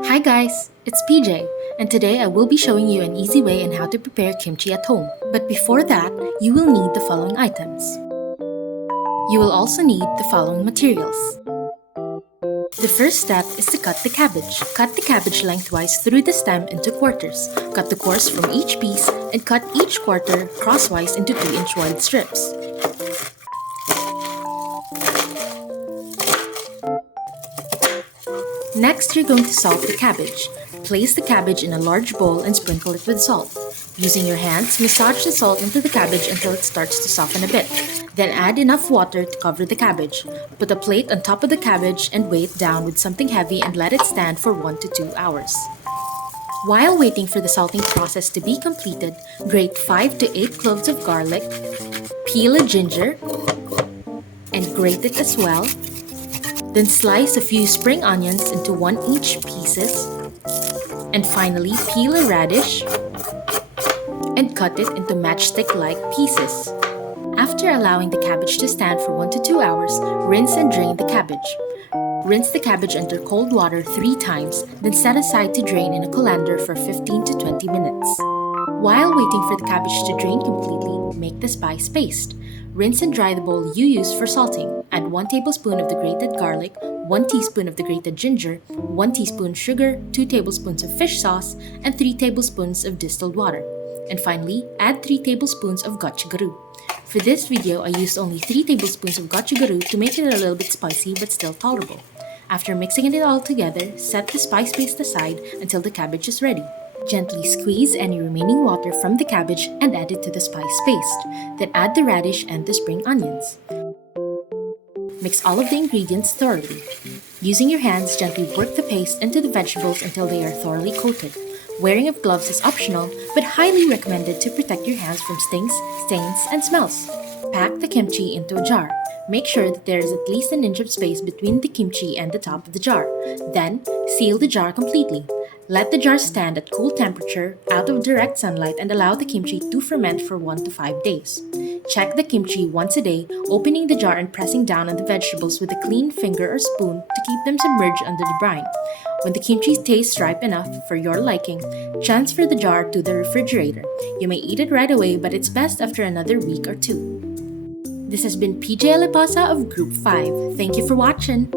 Hi guys, it's PJ, and today I will be showing you an easy way on how to prepare kimchi at home. But before that, you will need the following items. You will also need the following materials. The first step is to cut the cabbage. Cut the cabbage lengthwise through the stem into quarters. Cut the cores from each piece and cut each quarter crosswise into 2-inch wide strips. Next, you're going to salt the cabbage. Place the cabbage in a large bowl and sprinkle it with salt. Using your hands, massage the salt into the cabbage until it starts to soften a bit. Then add enough water to cover the cabbage. Put a plate on top of the cabbage and weigh it down with something heavy and let it stand for 1 to 2 hours. While waiting for the salting process to be completed, grate 5 to 8 cloves of garlic, peel a ginger, and grate it as well. Then slice a few spring onions into 1-inch pieces. And finally, peel a radish and cut it into matchstick-like pieces. After allowing the cabbage to stand for 1 to 2 hours, rinse and drain the cabbage. Rinse the cabbage under cold water 3 times, then set aside to drain in a colander for 15 to 20 minutes. While waiting for the cabbage to drain completely, make the spice paste. Rinse and dry the bowl you used for salting. Add 1 tablespoon of the grated garlic, 1 teaspoon of the grated ginger, 1 teaspoon sugar, 2 tablespoons of fish sauce, and 3 tablespoons of distilled water. And finally, add 3 tablespoons of gochugaru. For this video, I used only 3 tablespoons of gochugaru to make it a little bit spicy but still tolerable. After mixing it all together, set the spice paste aside until the cabbage is ready. Gently squeeze any remaining water from the cabbage and add it to the spice paste. Then add the radish and the spring onions. Mix all of the ingredients thoroughly. Using your hands, gently work the paste into the vegetables until they are thoroughly coated. Wearing of gloves is optional, but highly recommended to protect your hands from stings, stains, and smells. Pack the kimchi into a jar. Make sure that there is at least an inch of space between the kimchi and the top of the jar. Then, seal the jar completely. Let the jar stand at cool temperature, out of direct sunlight, and allow the kimchi to ferment for 1 to 5 days. Check the kimchi once a day, opening the jar and pressing down on the vegetables with a clean finger or spoon to keep them submerged under the brine. When the kimchi tastes ripe enough for your liking, transfer the jar to the refrigerator. You may eat it right away, but it's best after another week or 2. This has been PJ Aliposa of Group 5. Thank you for watching!